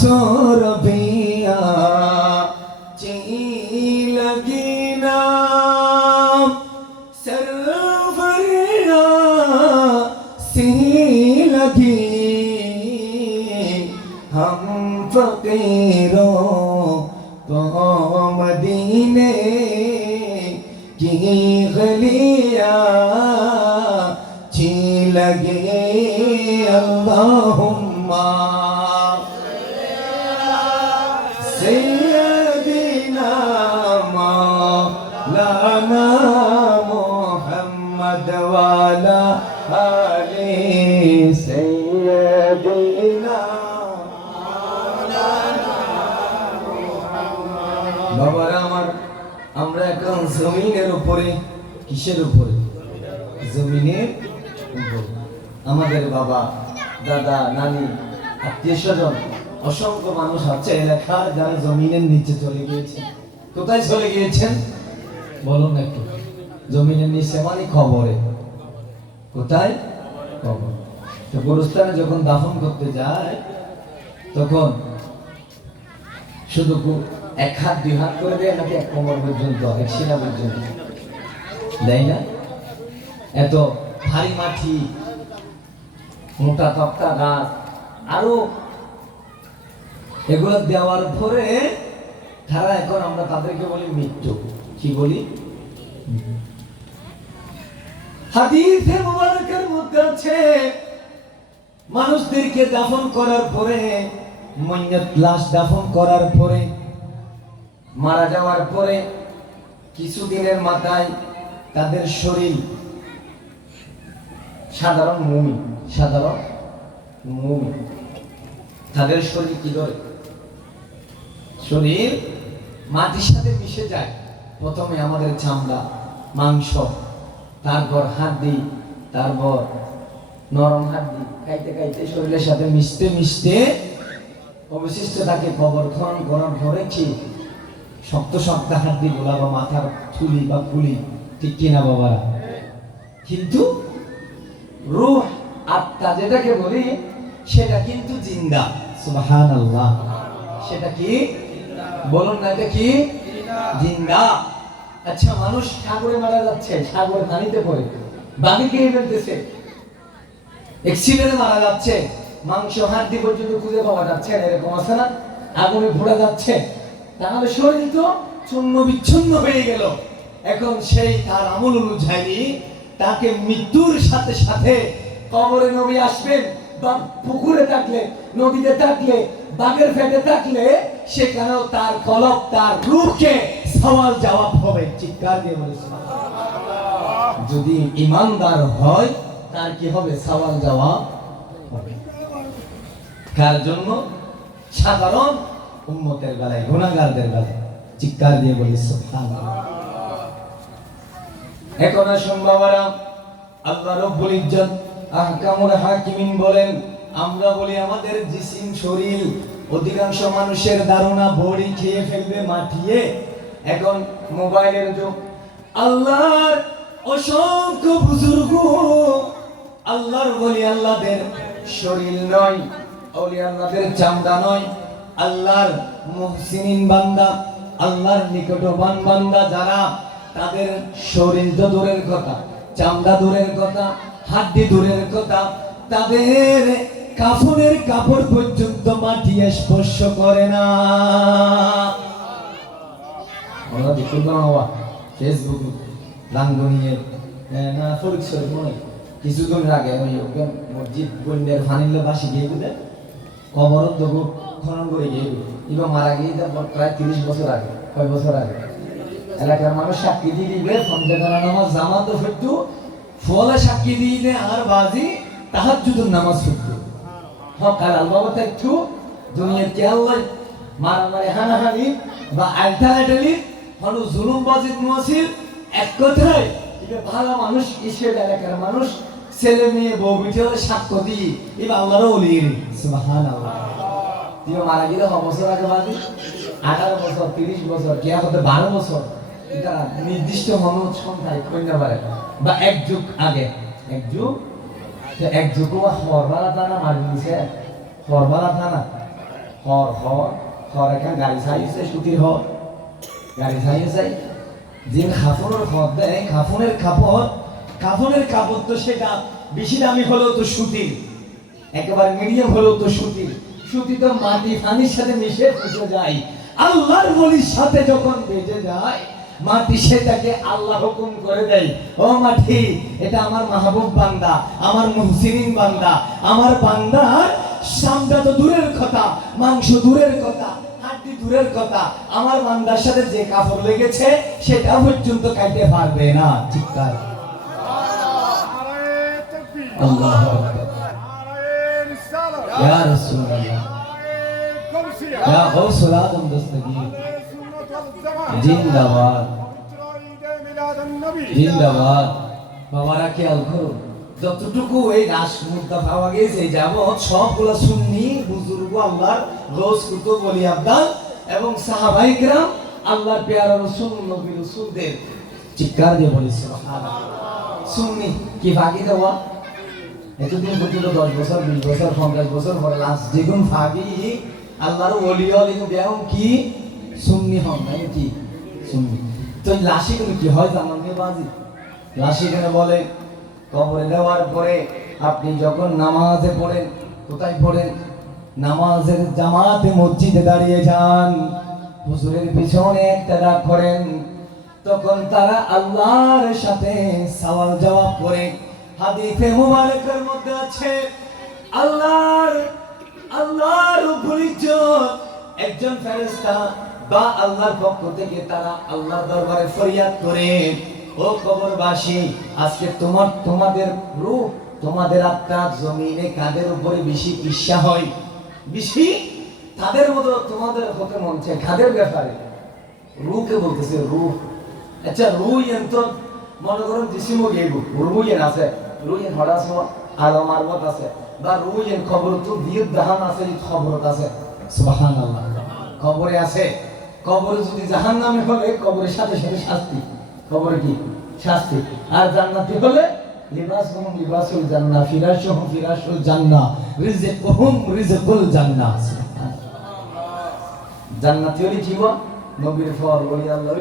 আসর ভিয়া চিলগিনা সরভরিয়া সিলগি হম ফকিরো তো মদিনে কি গলিয়া চিলগে আল্লাহ বাবারা, আমার, আমরা এখন জমিনের উপরে, কিসের উপরে? জমিনের উপরে। আমাদের বাবা, দাদা, নানি, আত্মীয় স্বজন, অসংখ্য মানুষ আছে এলাকার যারা জমিনের নিচে চলে গিয়েছে। কোথায় চলে গিয়েছেন? বলুন একটু। জমিনের নিচে মানে খবরে কোথায়? খবর তো গোরস্থানে যখন দাফন করতে যায়, তখন শুধু এক হাত, দুই হাত করে দেয়, নাকি এক কোমর পর্যন্ত, এক শিলা পর্যন্ত? দেয় না? এত ভারী মাটি, মোটা তক্তা গাছ, আরও এগুলো দেওয়ার পরে তারা এখন আমরা তাদেরকে বলি মৃত্যু। কি বলি? হাদিসে মুবারকের মধ্যে আছে মানুষদেরকে দাফন করার পরে লাশ দাফন করার পরে, মারা যাওয়ার পরে, কিছুদিনের মাথায় তাদের শরীর সাধারণ মুমি সাধারণ মুমি। তাদের শরীর কি করে? শরীর মাটির সাথে মিশে যায়। প্রথমে আমাদের চামড়া, মাংস, তারপর হাড্ডি, তারপর নরম হাড্ডি খাইতে খাইতে শরীরের সাথে মিশতে মিশতে অবশিষ্ট তাকে কবর খনন করার পরে কি শক্ত শক্ত হাড্ডি গুলা বা মাথার থুলি বা ফুলি ঠিক কিনা বাবারা কিন্তু রূহ আত্মা যেটাকে বলি, সেটা কিন্তু জিন্দা। সুবহান আল্লাহ সেটা কি? বলুন না, এটা কি? জিন্দা। আচ্ছা মানুষ সাগরে মারা যাচ্ছে সাগরে পানিতে পড়ে। বাকি খেয়ে ফেলতেছে অ্যাক্সিডেন্টে মারা যাচ্ছে, মাংস হাড্ডি পর্যন্ত খুঁজে পাওয়া যাচ্ছে না, এরকম আছে না? আগুনে যাচ্ছে। তাহলে শরীর তো বিচ্ছিন্ন হয়ে গেল। এখন সেই তার আমল অনুযায়ী তাকে মৃত্যুর সাথে সাথে কবরে নবী আসবেন। বা পুকুরে থাকলে, নদীতে থাকলে, বাঘের ফেটে থাকলে, সেখানেও তার কলব তার রূপকে সওয়াল জবাব হবে। চিৎকার দিয়ে বলে সুবহানাল্লাহ। যদি ইমানদার হয় তার কি হবে? সওয়াল জবাব হবে। কার জন্য? সাধারণ উম্মতের বেলায় গুণাগারদের বেলায়। চিৎকার দিয়ে বলি এখন আসুন বাবারা, আল্লাহ রব্বুল ইজ্জত, আহকামুল হাকিমিন বলেন, আমরা বলি আমাদের জিসিম শরীর, অধিকাংশ মানুষের ধারণা বড়ি খেয়ে ফেলবে মাটিয়ে। এখন মোবাইলের যুগ। আল্লাহর অসংখ্য বুজুর্গ আল্লাহর বলি আল্লাহদের শরীর নয়, অলি আল্লাহদের চামড়া নয়, আল্লাহর মুহসিনিন বান্দা, আল্লাহর নিকটবান বান্দা যারা, তাদের শরীর তো দূরের কথা, চামড়া দূরের কথা, হাড্ডি দূরের কথা, তাদের কাফনের কাপড় পর্যন্ত মাটি স্পর্শ করে না। দেখতে পাবো বাবা ফেসবুক লাঙ্গনিয়ে না ফরিক শরীফ কিছুদিন আগে ওই মসজিদ বন্যের ফানিলে বাসি গিয়ে বুঝে, কবর খনন করে গিয়ে এবার মারা গিয়ে প্রায় তিরিশ বছর আগে, কয় বছর আগে। এলাকার মানুষ সাক্ষী দিয়ে দিবে ফন্দেদানা নামাজ, জামাত ফেটু ফলে সাক্ষী দিয়ে আর বাজি তাহার যুদুর নামাজ ফেটু হকাল আলবাবতা একটু, দুনিয়ার কে আল্লাহ মারামারি, হানাহানি বা আলটা আটালি হলো জুলুম বাজিত মুয়াসিল এক কথায় ভালো মানুষ ঈশ্বর এলাকার মানুষ, ছেলে মেয়ে, বউ বিটে হলে সাক্ষ্য দিয়ে এবার আল্লাহরও ওলিয়ে সুবাহান মারা গেলে আগে বাজি আঠারো বছর, তিরিশ বছর কে হতে বারো বছর। এটা নির্দিষ্ট মনোজ সংখ্যায় কন্যা পারে। বা এক যুগ আগে। এক যুগ? এক যুগ হরবালা থানা মারি দিছে হরবালা থানা। হর হর হর এখন গাড়ি চাইছে সুতির হর। গাড়ি চাইছে যিনি খাফনের হর দেয় খাফনের কাপড়, কাফনের কাপড় তো সেটা বেশি দামি হলেও তো সুতির। একেবারে মিডিয়াম হলেও তো সুতির। সুতি তো মাটি পানির সাথে মিশে ফুটে যায়। আল্লাহর বলির সাথে যখন বেজে যায়, মাটি সেটাকে আল্লাহ হুকুম করে দেয়, ও মাটি, এটা আমার মাহবুব বান্দা, আমার মুহসিনিন বান্দা, আমার বান্দার সামটা তো দূরের কথা, মাংস দূরের কথা দূরের কথা আমার বান্দার সাথে যে কাপড় লেগেছে সেটা পর্যন্ত পারবে না। বাবারা, খেয়াল যতটুকু এই রাস মুদ্রা পাওয়া গেছে যাব সবগুলো সুন্নি বুজুর্গ আল্লাহর রোজ কুতু বলি আব্দাল এবং সাহাবাই গ্রাম আল্লাহর পেয়ারা রসুল, নবী রসুলদের। চিৎকার দিয়ে বলি? সুবহানাল্লাহ। সুন্নি, কি ফাঁকি দেওয়া? এতদিন পর্যন্ত দশ বছর, বিশ বছর, পঞ্চাশ বছর পরে লাস্ট যেগুন ভাবি আল্লাহর ওলি অলি ব্যায়াম কি? সুন্নি হন তাই কি? সুন্নি। তো লাশি কিন্তু কি হয় জানান নিয়ে বাজি? লাশি কেন বলে, কবরে দেওয়ার পরে আপনি যখন নামাজে পড়েন, কোথায় পড়েন? নামাজের জামাতে মসজিদে দাঁড়িয়ে যান। হুজুরের পিছনে একটা করেন। তখন তারা আল্লাহর সাথে সওয়াল জবাব করে, হাদিসে মুবারকের মধ্যে আছে, আল্লাহর আল্লাহর ইজ্জত। একজন ফেরেশতা বা আল্লাহর পক্ষ থেকে তারা আল্লাহর দরবারে ফরিয়াদ করে, ও কবরবাসী, আজকে তোমার, তোমাদের রূপ, তোমাদের আত্মা জমিনে কাদের উপরে বেশি ঈর্ষা হয়? বেশি তাদের মতো তোমাদের হতে মন চায়, কাদের ব্যাপারে? রুকে বলতেছে, রু। আচ্ছা রুইয়েন তো মনে করুন জিসিমো গেবু রুইয়েন আছে রুইয়েন হঠাৎ আলো মারবত আছে, বা রুইয়েন খবর তো দিয়ে দাহান আছে, এই খবরত আছে। সুবহানাল্লাহ। খবরে আছে। কবরে যদি জাহান নামে হলে কবরের সাথে সাথে শাস্তি। কবরে কি? শাস্তি। আর জান্নাতি হলে লিবাসুহুম লিবাসুল জান্নাহ ফিরাশুহুম ফিরাশুল জান্নাহ জান্নাহ। জান্নাতি জীবন, নবীর ফল বলি আল্লাহ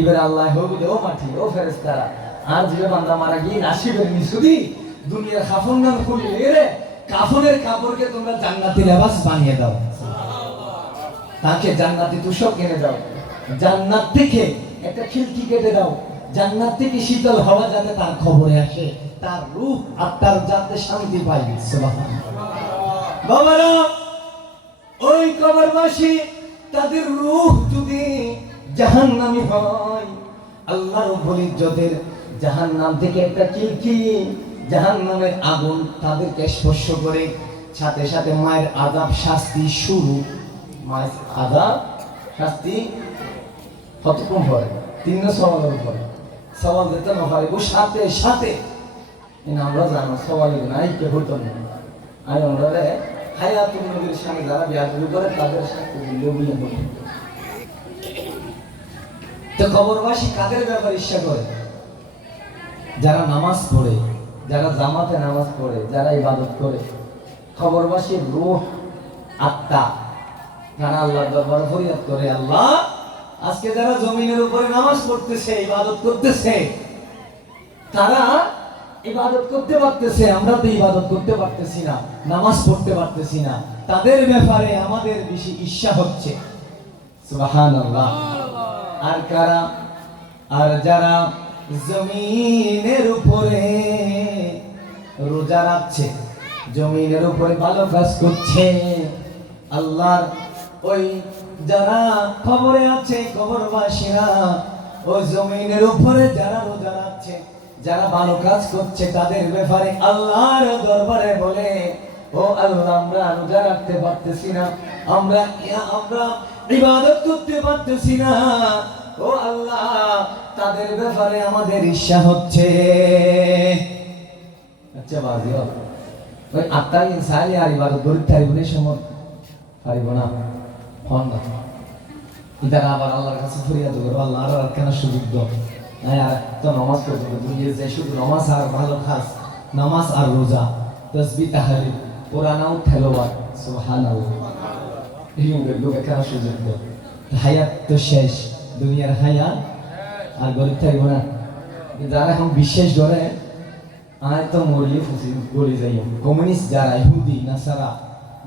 এবার আল্লাহ ও মাটি, ও ফেরেস্তারা আর যে বান্দা মারা গিয়ে নাসিবের মিসুদি দুনিয়ার কাফন নাম খুলি রে, কাফনের কাপড়কে তোমরা জান্নাতি লেবাস বানিয়ে দাও। তাকে জান্নাতি তুষক কিনে দাও। জান্নাত থেকে একটা খিলকি কেটে দাও। জান্নাত থেকে শীতল হওয়া যাতে তার খবরে আসে, তার রূপ আত্মার যাতে শান্তি পায় বাবারা, ওই কবরবাসী, তাদের রূহ যদি জাহান্নামী হয় আল্লাহর উপর ইজ্জতের জাহান্নাম থেকে একটা কিলকি জাহান্নামের আগুন তাদেরকে স্পর্শ করে সাথে সাথে মায়ের আদাব শাস্তি শুরু। মায়ের আদাব শাস্তি কতক্ষণ পরে তিন সওয়ালের উপরে? সওয়াল দিতে না ও সাথে সাথে। আমরা জানো, সওয়াল নাই কে হতো না আমরা নবীর সঙ্গে যারা করে, তাদের সাথে তো কবরবাসী কাদের ব্যাপারে ইচ্ছা করে? যারা নামাজ পড়ে, যারা জামাতে নামাজ পড়ে, যারা ইবাদত করে। খবরবাসীর রূহ, আত্মা। তারা আল্লাহর দরবারে ফরিয়াদ করে, আল্লাহ আজকে যারা জমিনের উপরে নামাজ পড়তেছে, ইবাদত করতেছে, তারা ইবাদত করতে পারতেছে, আমরা তো ইবাদত করতে পারতেছি না, নামাজ পড়তে পারতেছি না। তাদের ব্যাপারে আমাদের বেশি ঈর্ষা হচ্ছে। আর কারা? আর যারা জমিনের উপরে রোজা রাখছে, জমিনের উপরে ভালো কাজ করছে, আল্লাহর ওই যারা খবরে আছে, খবরবাসীরা, ওই জমিনের উপরে যারা রোজা রাখছে, যারা ভালো কাজ করছে, তাদের ব্যাপারে আল্লাহর দরবারে বলে, ও আল্লাহ, আমরা রোজা রাখতে পারতেছি না। আমরা আমরা ইবাদত করতে পারতেছি না। ও আল্লাহ, তাদের ব্যাপারে আমাদের ঈর্ষা হচ্ছে। আচ্ছা বাজিও। ওই আত্মা ইনসানি আর ইবাদত না সময় পারিব না। কাছে আর কেন সুযোগ হ্যাঁ আর তো নামাজ নামাজ আর ভালো খাস, নামাজ আর রোজা, তসবি তাহারি সুযোগ তো শেষ, দুনিয়ার হায়াত আর গরিব থাকব না। যারা এখন বিশ্বাস করে আর তো মরিয়ে ফুসি গড়ে যাই কমিউনিস্ট যারা, ইহুদি, নাসারা,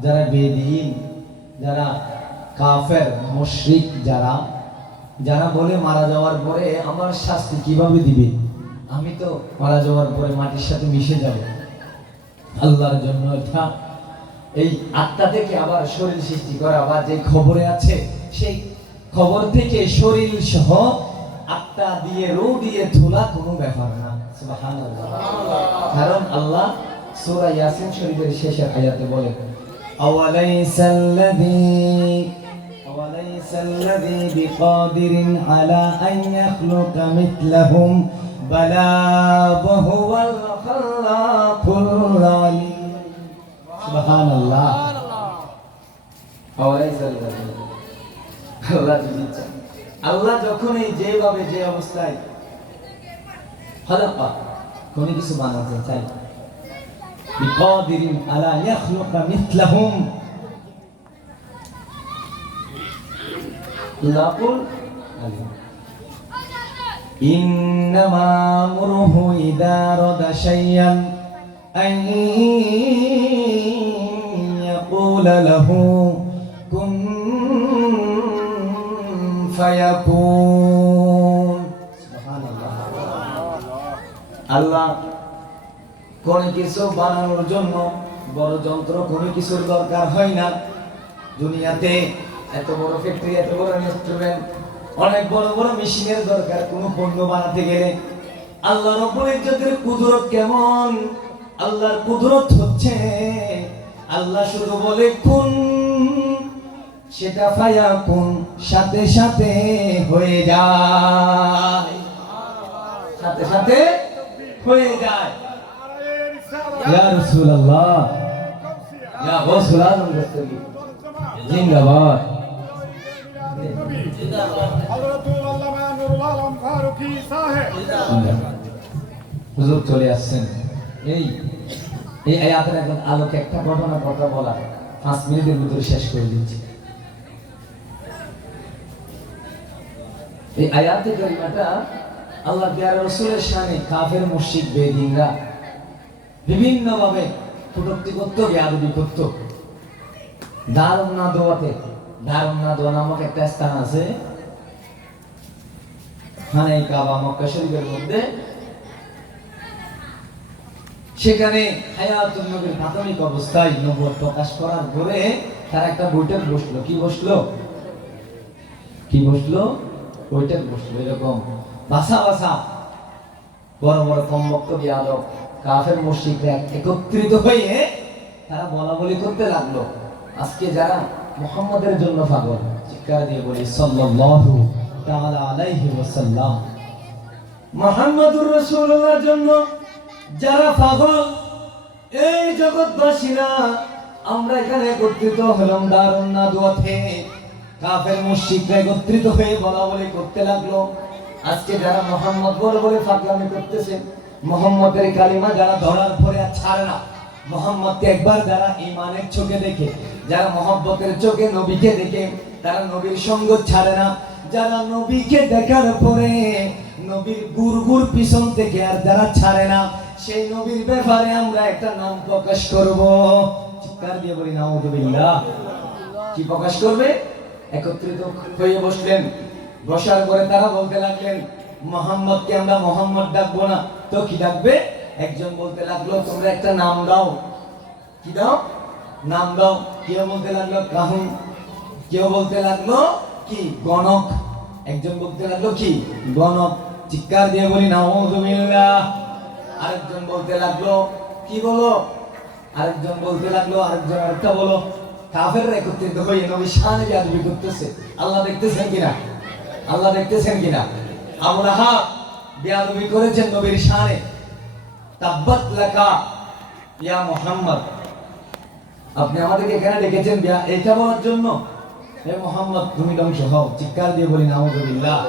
যারা বেদিন, যারা কাফের, মুশরিক যারা যারা বলে মারা যাওয়ার পরে আমার শাস্তি কীভাবে দিবে? আমি তো মারা যাওয়ার পরে মাটির সাথে মিশে যাব। আল্লাহর জন্য এটা, এই আত্মা থেকে আবার শরীর সৃষ্টি করা বা যে খবরে আছে, সেই খবর থেকে শরীর সহ আত্মা দিয়ে, রু দিয়ে তোলা কোনো ব্যাপার না। কারণ আল্লাহ সূরা ইয়াসিন শরীফের শেষের আয়াতে বলে আওয়ালাইসাল্লাযী أوليس الذي بقادر على أن يخلق مثلهم بلى وهو الخلاق العليم سبحان الله أوليس الذي আল্লাহ যদি চান। আল্লাহ যখনই যেভাবে যে অবস্থায় খালাকা কোন কিছু বানাতে চাই বিকাদিরিন আলা ইয়াখলুকা মিথলাহুম লাকুল আলিম إنما أمره إذا رد شيئا أن يقول له كن فيكون سبحان الله আল্লাহ কোন কিছু বানানোর জন্য বড় যন্ত্র কোনো কিছুর দরকার হয় না দুনিয়াতে এত বড় ফ্যাক্টরি এত বড় রেস্টুরেন্ট অনেক বড় বড় মেশিনের দরকার, কোনো পণ্য বানাতে গেলে। আল্লাহ রব্বুল ইজ্জতের কুদরত কেমন? আল্লাহর কুদরত হচ্ছে, আল্লাহ শুধু বলে কুন সেটা ফায়া কুন সাথে সাথে হয়ে যায়। সাথে সাথে হয়ে যায়। ইয়া রাসূলুল্লাহ। জিন্দাবাদ। হুজুর চলে আসছেন। এই এই আয়াতের একজন আলোকে একটা কথা বলা। পাঁচ মিনিটের ভিতরে শেষ করে দিচ্ছি। এই আয়াতে কারিমাটা আল্লাহ বিয়ার রসুলের সামনে কাফের, মুশরিক, বেদিনরা বিভিন্ন ভাবে কটূক্তি করত বেয়াদবি করত। দারুণ না দোয়াতে না দোয়া নামক একটা স্থান আছে। খানে কাবা, মক্কা শরীফের মধ্যে। সেখানে হায়াতুন নবীর প্রাথমিক অবস্থায় নবুয়ত প্রকাশ করার পরে তার একটা বৈঠক বসল। কি বসল? কি বসল? বৈঠক বসল এরকম। বাসা বাসা। বড় বড় কমবক্ত বিয়াদব কাফের মুশরিকরা একত্রিত হয়ে তারা বলা বলি করতে লাগল। আজকে যারা মুহাম্মাদের জন্য পাগল চিৎকার দিয়ে বলি, সাল্লাল্লাহু তাআলা আলাইহি ওয়াসাল্লাম। মুহাম্মাদুর রাসূলুল্লাহর জন্য যারা পাগল, এই জগৎবাসীরা, আমরা এখানে একত্রিত হলাম দারুণ না দোয়াতে কাফের মুশরিকরা একত্রিত হয়ে বলা বলি করতে লাগল। আজকে যারা মোহাম্মদ বলে বলে ফাকলামি করতেছে, মোহাম্মদের কালিমা যারা ধরার পরে আর ছাড়ে না। মোহাম্মদকে একবার যারা ইমানের চোখে দেখে, যারা মোহাম্মতের চোখে নবীকে দেখে, তারা নবীর সঙ্গ ছাড়ে না। যারা নবীকে দেখার পরে নবীর গুর গুর পিছন থেকে আর যারা ছাড়ে না, সেই নবীর ব্যাপারে আমরা একটা নাম প্রকাশ করব। চিৎকার দিয়ে বলি নাউযুবিল্লাহ কি প্রকাশ করবে? একত্রিত হয়ে বসলেন। বসার পরে তারা বলতে লাগলেন, মোহাম্মদকে আমরা মোহাম্মদ ডাকবো না, তো কি ডাকবে? একজন বলতে লাগল, তোমরা একটা নাম দাও। কি দাও? নাম দাও। কেউ বলতে লাগল কাহুন কেউ বলতে লাগল, কি? গণক। একজন বলতে লাগল, কি? গণক। চিৎকার দিয়ে বলি নাউযুবিল্লাহ আরেকজন বলতে লাগল, কি বলো? আরেকজন বলতে লাগল, আরেকজন আরেকটা বলো কাফের একত্রিত হয়ে নবী শানে বিয়াদবি করতেছে। আল্লাহ দেখতেছেন কিনা? আল্লাহ দেখতেছেন কিনা? আবু লাহাব বিয়াদবি করেছেন নবীর শানে। তাব্বাত লাকা, ইয়া মুহাম্মদ। আপনি আমাদেরকে এখানে ডেকেছেন এটা বলার জন্য। হে মোহাম্মদ, তুমি ধ্বংস হও, চিৎকার দিয়ে বলি, নাউজুবিল্লাহ।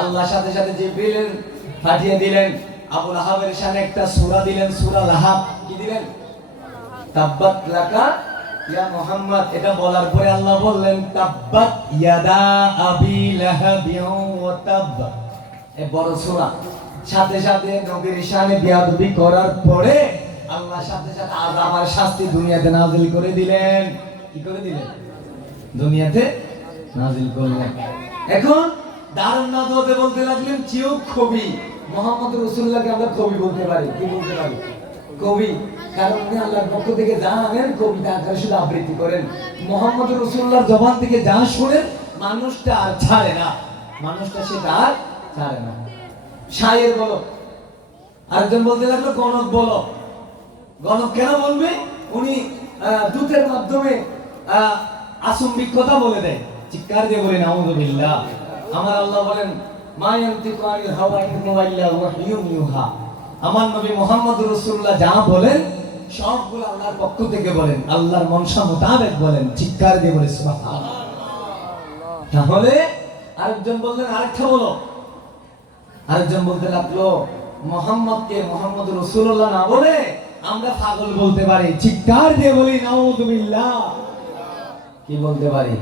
আল্লাহ সাথে সাথে যে জিব্রিলের পাঠিয়ে দিলেন, আবু লাহাবের শানে একটা সূরা দিলেন, সূরা লাহাব। কি দিলেন? তাব্বাত লাকা, ইয়া মোহাম্মদ। এটা বলার পরে আল্লাহ বললেন, তাব্বাত ইয়াদা আবি লাহাবিন ওয়া তাব এ বড় সূরা। সাথে সাথে নবীর শানে বিয়াদবি করার পরে আল্লাহ সাথে সাথে আযাব আর শাস্তি দুনিয়াতে নাজিল করে দিলেন। কি করে দিলেন? দুনিয়াতে নাজিল করলেন। এখন দারুণ নাদওয়াতে বলতে লাগলেন চিও কবি, মোহাম্মদ রসুল্লাহকে আমরা কবি বলতে পারি। কি বলতে পারি? কবি, কারণ উনি আল্লাহর পক্ষ থেকে যা আনেন, কবিতা আকারে শুধু আবৃত্তি করেন। মোহাম্মদ রসুল্লাহর জবান থেকে যা শুনেন, মানুষটা আর ছাড়ে না। মানুষটা সেটা আর ছাড়ে না। শায়ের বলো। আরেকজন বলতে লাগল গণক বলো। গণক কেন বলবে? উনি দূতের মাধ্যমে আসম্বিক কথা বলে দেয়। চিৎকার দিয়ে বলেন আউযুবিল্লাহ আমার আল্লাহ বলেন, মা ইয়ানতিকু আনিল হাওয়া ইউহা। আমার নবী মুহাম্মদ রাসূলুল্লাহ যা বলেন, সবগুলো আল্লাহর পক্ষ থেকে বলেন। আল্লাহর মনসা মোতাবেক বলেন। চিৎকার দিয়ে বলে, সুবহানাল্লাহ। তাহলে আরেকজন বললেন, আরেকটা বলো। আরেকজন বলতে লাগল, মোহাম্মদকে মোহাম্মদ রসুল্লাহ না বলে আমরা পাগল বলতে পারি। চিৎকার দিয়ে বলি নাউযুবিল্লাহ কি বলতে পারি?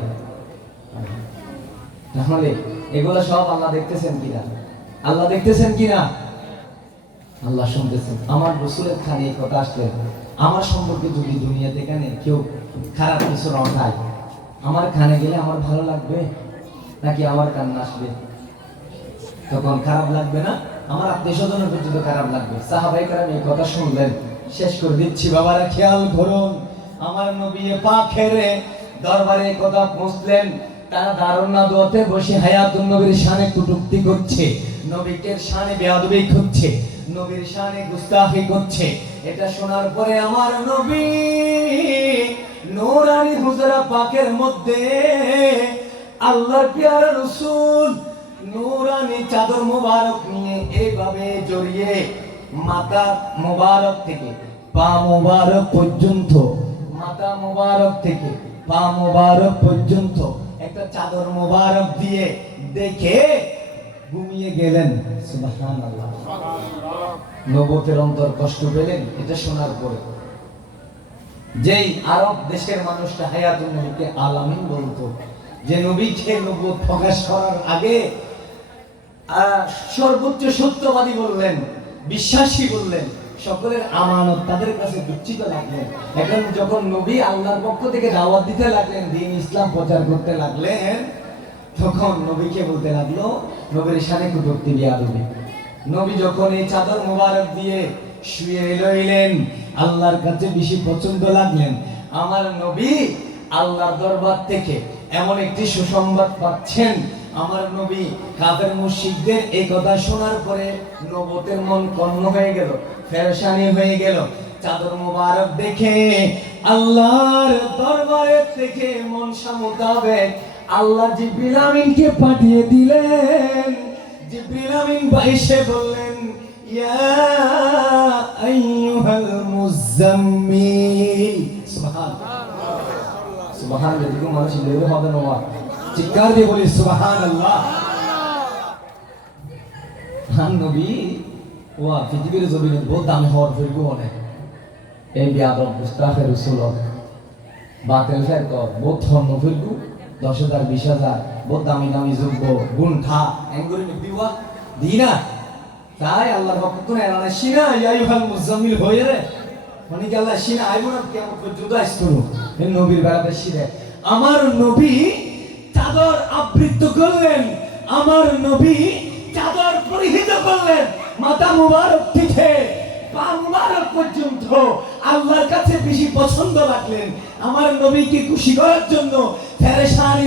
তাহলে এগুলো সব আল্লাহ দেখতেছেন কিনা? আল্লাহ দেখতেছেন কিনা? আল্লাহ শুনতেছেন। আমার রসুলের খানে এই কথা আসলে, আমার সম্পর্কে যদি দুনিয়াতে এখানে কেউ খারাপ কিছু রটায়, আমার খানে গেলে আমার ভালো লাগবে? নাকি আমার কান্না আসবে? তখন খারাপ লাগবে না। আমার আত্মীয় স্বজনের পর্যন্ত খারাপ লাগবে। সাহাবাই কারাম এই কথা শুনলেন। শেষ করে দিচ্ছি, বাবারা, খেয়াল করুন। আমার নবী পা পাখেরে দরবারে কথা পৌঁছলেন তারা দারুণ না দোয়াতে বসে নবীর শানে কুটুক্তি করছে। নবীকে বেয়াদবি করছে। নবীর শানে গুস্তাখি করছে। এটা শোনার পরে আমার নবী নূরানি হুজরা পাকের মধ্যে আল্লাহর পিয়ারা রসুল নূরানি চাদর মোবারক নিয়ে এইভাবে জড়িয়ে মাথা মোবারক থেকে পা মোবারক পর্যন্ত মাথা মোবারক থেকে পা মোবারক পর্যন্ত একটা চাদর মোবারক দিয়ে দেখে ঘুমিয়ে গেলেন। সুবহানাল্লাহ। নবতের অন্তর কষ্ট পেলেন, এটা শোনার পরে। যেই আরব দেশের মানুষটা হায়াতুল নবীকে আলামিন বলতো, যে নবীকে নবুয়ত প্রকাশ করার আগে সর্বোচ্চ সত্যবাদী বললেন, বিশ্বাসী বললেন, সকলের আমানত তাদের কাছে দুঃখিত লাগলেন। এখন যখন নবী আল্লাহর পক্ষ থেকে দাওয়াত দিতে লাগলেন, দিন ইসলাম প্রচার করতে লাগলেন, তখন নবীকে বলতে লাগল, নবীর সানে কুটুক্তি বিয়াদবি। নবী যখন এই চাদর মোবারক দিয়ে শুয়ে রইলেন, আল্লাহর কাছে বেশি পছন্দ লাগলেন। আমার নবী আল্লাহর দরবার থেকে এমন একটি সুসংবাদ পাচ্ছেন আমার নবী কাদের মুশিকদের এই কথা শোনার পরে নবতের মন কর্ণ হয়ে গেল ফেরসানি হয়ে গেল। চাদর মোবারক দেখে, আল্লাহর দরবারের থেকে মনসা মোতাবেক আল্লাহ জিব্রিল আমিনকে পাঠিয়ে দিলেন। জিব্রিল আমিন বাইশে বললেন, ইয়া আইয়ুহাল মুজাম্মিল সুবহানাল্লাহ। সুবহান যেটুকু মানুষ লেবে হবে না। চিৎকার দিয়ে বলি সুবহান আল্লাহ হান নবী, ওয়া, পৃথিবীর জমিনে বহুত দামি হওয়ার ফিরবো অনেক। এই বিয়াদব মুস্তাফে রসুল বাতেল ফের কর বহুত ধর্ম ফিরবো, দশ হাজার, বিশ হাজার, বহুত দামি দামি যোগ্য গুণ্ঠা এঙ্গুরি দিবা দি না। তাই আল্লাহর পক্ষ তো এলানা সিনা ইয়াই ভালো মুজাম্মিল, হয়ে রে। মানে কি আল্লাহ, সিনা আইবো না, কেমন পর্যন্ত আসতো নবীর বেড়াতে সিনে আমার নবী চাদর আবৃত্ত করলেন। আমার নবী চাদর পরিহিত করলেন। মাথা মুবারক থেকে পা মুবারক পর্যন্ত আল্লাহর কাছে বেশি পছন্দ রাখলেন আমার নবীকে খুশি করার জন্য ফেরেশানি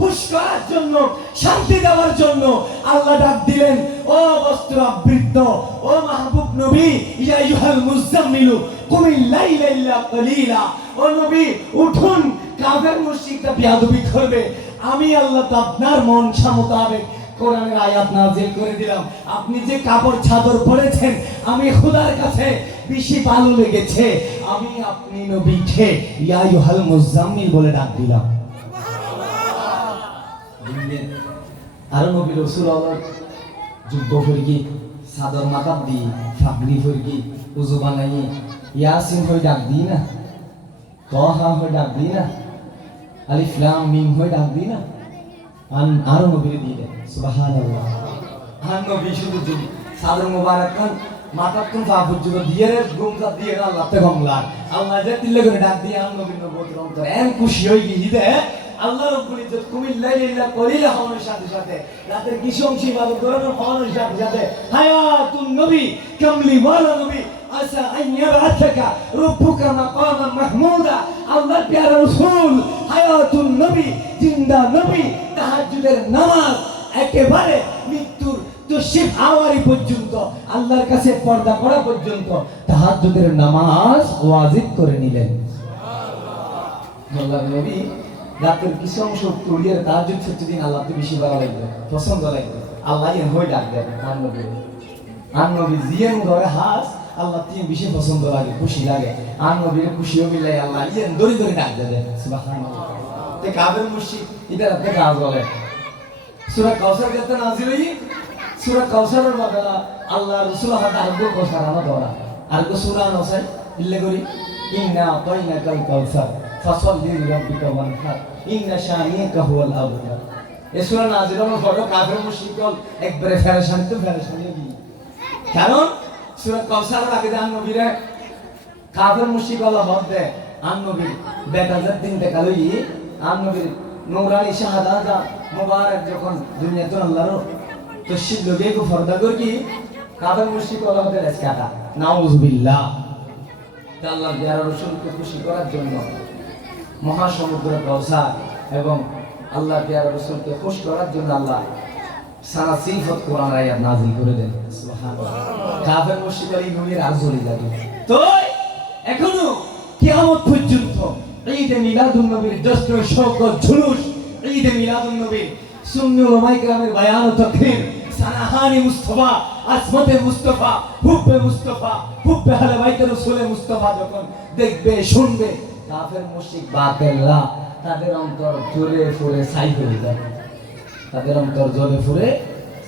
খুশ করার জন্য, শান্তি দেওয়ার জন্য আল্লাহ ডাক দিলেন, ও বস্ত্র আবৃত্ত ও মাহবুব নবী, ইয়া ইউহাল মুজাম্মিলু, কুমিল লাইলা কলিলা। ও নবী, উঠুন কাফের মুশরিকরা বিয়াদবি করবে। আমি আল্লাহ তো আপনার মন মোতাবেক কোরআনের আয়াত নাজিল করে দিলাম। আপনি যে কাপড় চাদর পরেছেন, আমি খোদার কাছে বেশি ভালো লেগেছে। আমি আপনি নবীকে ইয়া ইউহাল মুজাম্মিল বলে ডাক দিলাম? আরও নবী রসুল আল্লাহ যুদ্ধ ফিরগি, চাদর মাথাত দি ফাগড়ি ফিরগি, উজু বানাই ইয়াসিন হয়ে ডাক দি না? তহা হয়ে ডাক দিই না? আলিফ লাম মিম হয়ে ডাক দিই না? আন আরও নবীরে দিয়ে দেন সুবহানাল্লাহ। আন নবী শুধু যুগ সাদর মুবারক খান, মাথার কোন ফাফুর যুগ দিয়ে রে গুমজা দিয়ে না আল্লাহ তে গমলা আল্লাহ যে তিল্লে করে ডাক দিয়ে আন নবীর নবুয়তের অন্তর এম খুশি হই গিয়ে দে আল্লাহ রব্বুল ইজ্জত কুমিল্লা ইল্লা কলিলা হওয়ার সাথে সাথে, রাতের কিছু অংশ ইবাদত করানোর হওয়ার সাথে সাথে, হায়াতুন নবী, কামলি ওয়ালা নবী আসা আন ইয়াবআসাকা রব্বুকা মাকামান মাহমুদা, আল্লাহর প্যারা রাসূল, হায়াতুন নবী, জিন্দা নবী, তাহাজ্জুদের নামাজ একেবারে মৃত্যুর তশিফ আওয়ারি পর্যন্ত, আল্লাহর কাছে পর্দা করা পর্যন্ত তাহাজ্জুদের নামাজ ওয়াজিব করে নিলেন। আল্লাহর নবী রাতের কিছু অংশ তুলিয়ে তাহাজ্জুদ ছুটি দিন আল্লাহকে বেশি ভালো লাগবে, পছন্দ লাগবে। আল্লাহ হয়ে ডাক দেবে আর নবী। আর নবী জিয়েন ঘরে হাস আল্লাহ তিন বেশি পছন্দ লাগে, খুশি লাগে। আর নবীর খুশি হবে লাগে আল্লাহ। ইয়েন দড়ি দড়ি ডাক দেবে তে কাবের মুশরিক এটা রাতে কাজ বলে। সূরা কাউসার করতে নাজিল হই সূরা কাউসারের বাদলা আল্লাহ রাসূল হাত আরও কোসার আনা দরা আর কো সূরা নসাই ইল্লে করি, ইন্না আতাইনাকাল কাউসার ফাসাল্লি লিরাব্বিকা ওয়ানহার, ইন্না শানিয়াকা হুয়াল আবতার এ সূরা নাজিল হওয়ার পরে কাফের মুশরিকল একবারে ফেরেশান তো ফেরেশান গিয়ে। কারণ সূরা কাউসারের আগে দান নবীরে কাফের মুশরিক আল্লাহ হদ দে। আন বেটা জাত দিন দেখা লই। আন নবীর নূরানি শাহাদাত মুবারক যখন দুনিয়াতে আল্লাহর তশিদ লগে কো ফরদা কর কি? কাফের মুশরিক আল্লাহ হদ দে কাটা নাউজুবিল্লাহ। তা আল্লাহ দিয়ার রাসূলকে খুশি করার জন্য মহাসমুদ্র কাউসার এবং আল্লাহ দিয়ার রাসূলকে খুশি করার জন্য আল্লাহ সারা কোরআন আয়াত করে দেন। কাফের তো এখনও কিয়ামত পর্যন্ত ঈদে মিলাদুন নবীর ঝুলুস ঈদে মিলাদুন নবীর বায়ান সানাহানি আসমতে হুব্বে হুব্বে যখন দেখবে, শুনবে, কাফের মুশরিক বাতিলরা তাদের অন্তর জ্বলে ফুলে ছাই হয়ে যাবে। তাদের অন্তর হয়ে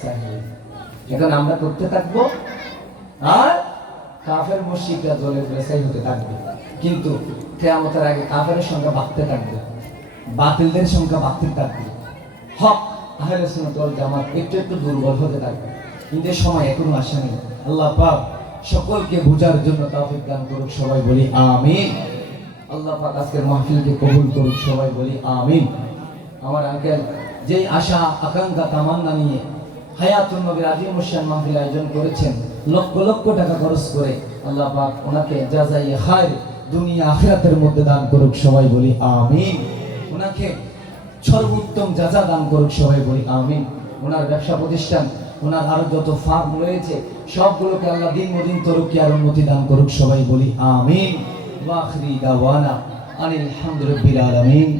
যাবে। এখন আমরা করতে থাকব, আর কাফের মুশরিকরা জ্বলে ফুলে ছাই হতে থাকবে। কিন্তু কেয়ামতের আগে কাফের সংখ্যা বাড়তে থাকবে, বাতিলদের সংখ্যা বাড়তে থাকবে। হক, আহলে সুন্নাত জামাত একটু একটু দুর্বল হতে থাকবে। কিন্তু সময় এখনও আসেনি আল্লাহ পাক সকলকে বোঝার জন্য তৌফিক দান করুক, সবাই বলি আমিন। আল্লাহ পাক আজকের মাহফিলকে কবুল করুক, সবাই বলি আমিন। আমার আঙ্কেল যেই আশা, আকাঙ্ক্ষা, তামান্না নিয়ে হায়াতুন নবীর আজিম হোসেন মাহফিল আয়োজন করেছেন, লক্ষ লক্ষ টাকা খরচ করে আল্লাহ পাক ওনাকে জাজাই খায় দুনিয়া আখিরাতের মধ্যে দান করুক সবাই বলি আমিন। ওনাকে সর্বোত্তম যাজা দান করুক সবাই বলি আমিন। ওনার ব্যবসা প্রতিষ্ঠান, ওনার আরও যত ফার্ম রয়েছে, সবগুলোকে আল্লাহ দিন মদিন তরুকি আর উন্নতি দান করুক সবাই বলি আমিন। ওয়াখরি দাওয়ানা আনিল হামদুলিল্লাহ আলামিন।